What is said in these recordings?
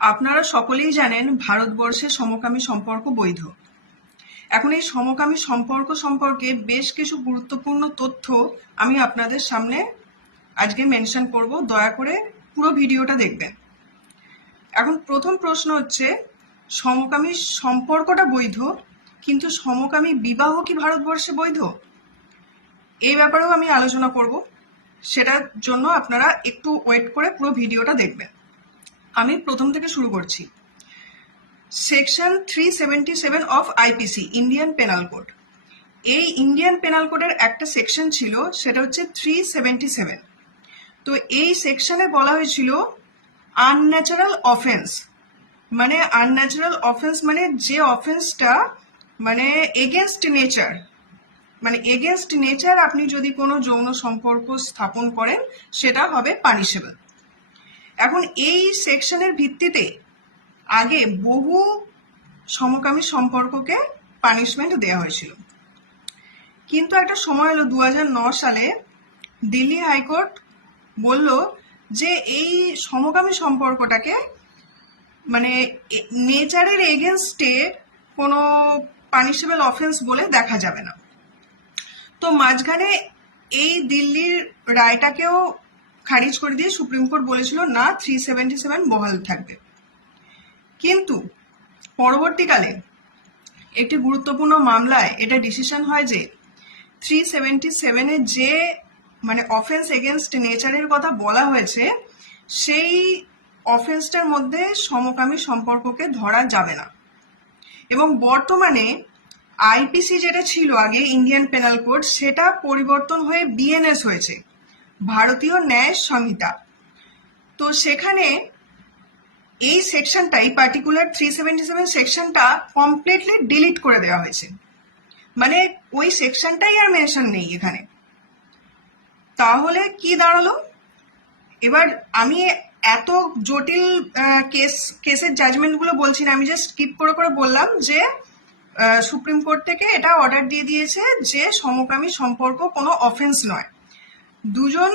আপনারা সকলেই জানেন ভারতবর্ষে সমকামী সম্পর্ক বৈধ। এখন এই সমকামী সম্পর্ক সম্পর্কে বেশ কিছু গুরুত্বপূর্ণ তথ্য আমি আপনাদের সামনে আজকে মেনশন করব, দয়া করে পুরো ভিডিওটা দেখবেন। এখন প্রথম প্রশ্ন হচ্ছে, সমকামী সম্পর্কটা বৈধ, কিন্তু সমকামী বিবাহ কি ভারতবর্ষে বৈধ? এই ব্যাপারেও আমি আলোচনা করব, সেটার জন্য আপনারা একটু ওয়েট করে পুরো ভিডিওটা দেখবেন। আমি প্রথম থেকে শুরু করছি। Section 377 of IPC, Indian penal code. এই ইন্ডিয়ান পেনাল কোডের একটা সেকশন ছিল, সেটা হচ্ছে 377। তো এই সেকশনে বলা হয়েছিল আনন্যাচারাল অফেন্স, মানে আনন্যাচারাল অফেন্স মানে যে অফেন্সটা মানে এগেনস্ট নেচার, মানে এগেনস্ট নেচার আপনি যদি কোনো যৌন সম্পর্ক স্থাপন করেন সেটা হবে পানিশেবল। এখন এই সেকশনের ভিত্তিতে আগে বহু সমকামী সম্পর্ককে পানিশমেন্ট দেওয়া হয়েছিল, কিন্তু একটা সময় হলো 2009 সালে দিল্লি হাইকোর্ট বলল যে এই সমকামী সম্পর্কটাকে মানে নেচারের এগেনস্টে কোনো পানিশেবল অফেন্স বলে দেখা যাবে না। তো মাঝখানে এই দিল্লির রায়টাকেও খারিজ করে দিয়ে সুপ্রিম কোর্ট বলেছিল না, 377 বহাল থাকবে। কিন্তু পরবর্তীকালে একটি গুরুত্বপূর্ণ মামলায় এটা ডিসিশন হয় যে 377-এ যে মানে অফেন্স এগেনস্ট নেচারের কথা বলা হয়েছে, সেই অফেন্সটার মধ্যে সমকামী সম্পর্ককে ধরা যাবে না। এবং বর্তমানে আইপিসি যেটা ছিল আগে ইন্ডিয়ান পেনাল কোড, সেটা পরিবর্তন হয়ে বিএনএস হয়েছে, ভারতীয় ন্যায় সংহিতা। তো সেখানে এই সেকশনটা, এই পার্টিকুলার 377 সেকশনটা কমপ্লিটলি ডিলিট করে দেওয়া হয়েছে, মানে ওই সেকশনটাই আর মেনশন নেই এখানে। তাহলে কি দাঁড়ালো? এবার আমি এত জটিল কেসের জাজমেন্টগুলো বলছি না, আমি জাস্ট স্কিপ করে করে বললাম যে সুপ্রিম কোর্ট থেকে এটা অর্ডার দিয়ে দিয়েছে যে সমকামী সম্পর্ক কোনো অফেন্স নয়। দুজন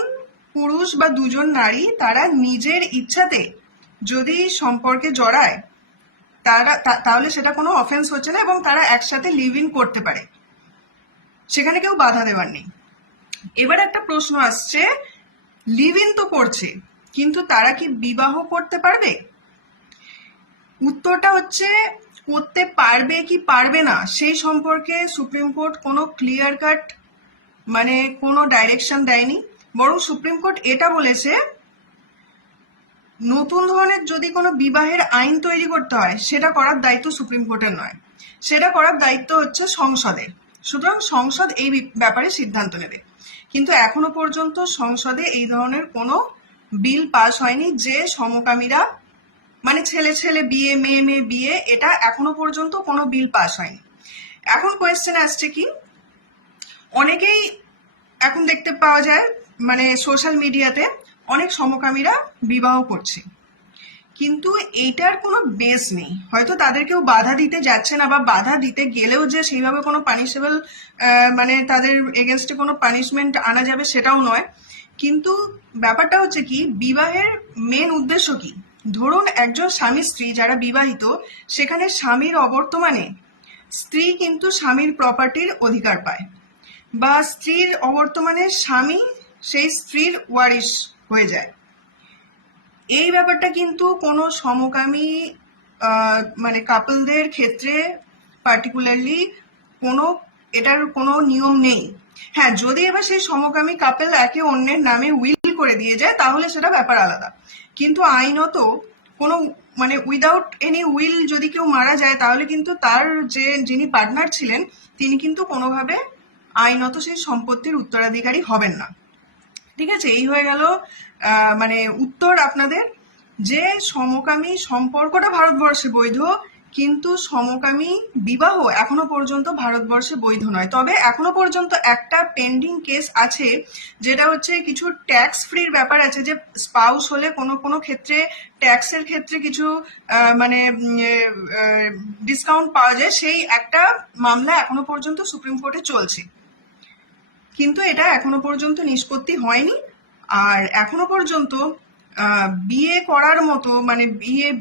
পুরুষ বা দুজন নারী তারা নিজের ইচ্ছাতে যদি সম্পর্কে জড়ায় তাহলে সেটা কোনো অফেন্স হচ্ছে না, এবং তারা একসাথে লিভ ইন করতে পারে, সেখানে কেউ বাধা দেওয়ার নেই। এবার একটা প্রশ্ন আসছে, লিভ ইন তো করছে, কিন্তু তারা কি বিবাহ করতে পারবে? উত্তরটা হচ্ছে করতে পারবে কি পারবে না সেই সম্পর্কে সুপ্রিম কোর্ট কোনো ক্লিয়ার কাট মানে কোনো ডাইরেকশন দেয়নি। বরং সুপ্রিম কোর্ট এটা বলেছে, নতুন ধরনের যদি কোনো বিবাহের আইন তৈরি করতে হয় সেটা করার দায়িত্ব সুপ্রিম কোর্টের নয়, সেটা করার দায়িত্ব হচ্ছে সংসদের। সুতরাং সংসদ এই ব্যাপারে সিদ্ধান্ত নেবে। কিন্তু এখনো পর্যন্ত সংসদে এই ধরনের কোনো বিল পাস হয়নি যে সমকামীরা মানে ছেলে ছেলে বিয়ে, মেয়ে মেয়ে বিয়ে, এটা এখনো পর্যন্ত কোনো বিল পাস হয়নি। এখন কোয়েশ্চেন আসছে কি, অনেকেই এখন দেখতে পাওয়া যায় মানে সোশ্যাল মিডিয়াতে অনেক সমকামীরা বিবাহ করছে, কিন্তু এইটার কোনো বেস নেই। হয়তো তাদের কেউ বাধা দিতে যাচ্ছে না, বা বাধা দিতে গেলেও যে সেইভাবে কোনো পানিশেবল মানে তাদের এগেনস্টে কোনো পানিশমেন্ট আনা যাবে সেটাও নয়। কিন্তু ব্যাপারটা হচ্ছে কি, বিবাহের মেন উদ্দেশ্য কি? ধরুন একজন স্বামী স্ত্রী যারা বিবাহিত, সেখানে স্বামীর অবর্তমানে স্ত্রী কিন্তু স্বামীর প্রপার্টির অধিকার পায়, বা স্ত্রীর অবর্তমানে স্বামী সেই স্ত্রীর ওয়ারিশ হয়ে যায়। এই ব্যাপারটা কিন্তু কোনো সমকামী মানে কাপলদের ক্ষেত্রে পার্টিকুলারলি এটার কোনো নিয়ম নেই। হ্যাঁ, যদি এবার সেই সমকামী কাপল একে অন্যের নামে উইল করে দিয়ে যায় তাহলে সেটা ব্যাপার আলাদা, কিন্তু আইনত কোনো মানে উইদাউট এনি উইল যদি কেউ মারা যায় তাহলে কিন্তু তার যিনি পার্টনার ছিলেন তিনি কিন্তু কোনোভাবে আইনত সেই সম্পত্তির উত্তরাধিকারী হবেন না। ঠিক আছে, এই হয়ে গেল মানে উত্তর আপনাদের, যে সমকামী সম্পর্কটা ভারতবর্ষে বৈধ, কিন্তু সমকামী বিবাহ এখনো পর্যন্ত ভারতবর্ষে বৈধ নয়। তবে এখনো পর্যন্ত একটা পেন্ডিং কেস আছে, যেটা হচ্ছে কিছু ট্যাক্স ফ্রির ব্যাপার আছে, যে স্পাউস হলে কোনো কোনো ক্ষেত্রে ট্যাক্সের ক্ষেত্রে কিছু মানে ডিসকাউন্ট পাওয়া যায়, সেই একটা মামলা এখনো পর্যন্ত সুপ্রিম কোর্টে চলছে, কিন্তু এটা এখনো পর্যন্ত নিষ্পত্তি হয়নি। আর এখনো পর্যন্ত বিয়ে করার মতো মানে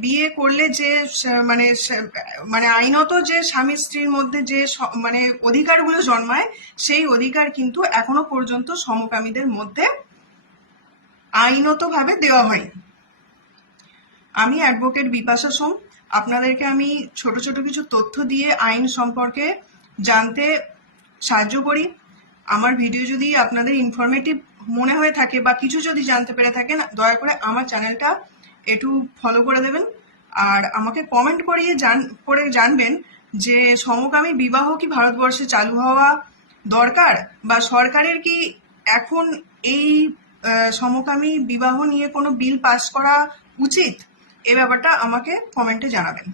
বিয়ে করলে যে মানে আইনত যে স্বামী স্ত্রীর মধ্যে যে মানে অধিকারগুলো জন্মায়, সেই অধিকার কিন্তু এখনো পর্যন্ত সমকামীদের মধ্যে আইনতভাবে দেওয়া হয়নি। আমি অ্যাডভোকেট বিপাশা সোম, আপনাদেরকে আমি ছোট ছোট কিছু তথ্য দিয়ে আইন সম্পর্কে জানতে সাহায্য করি। আমার ভিডিও যদি আপনাদের ইনফরমেটিভ মনে হয়ে থাকে বা কিছু যদি জানতে পেরে থাকেন, দয়া করে আমার চ্যানেলটা একটু ফলো করে দেবেন। আর আমাকে কমেন্ট করে জানবেন যে সমকামী বিবাহ কি ভারতবর্ষে চালু হওয়া দরকার, বা সরকারের কি এখন এই সমকামী বিবাহ নিয়ে কোনো বিল পাস করা উচিত। এই ব্যাপারটা আমাকে কমেন্টে জানাবেন।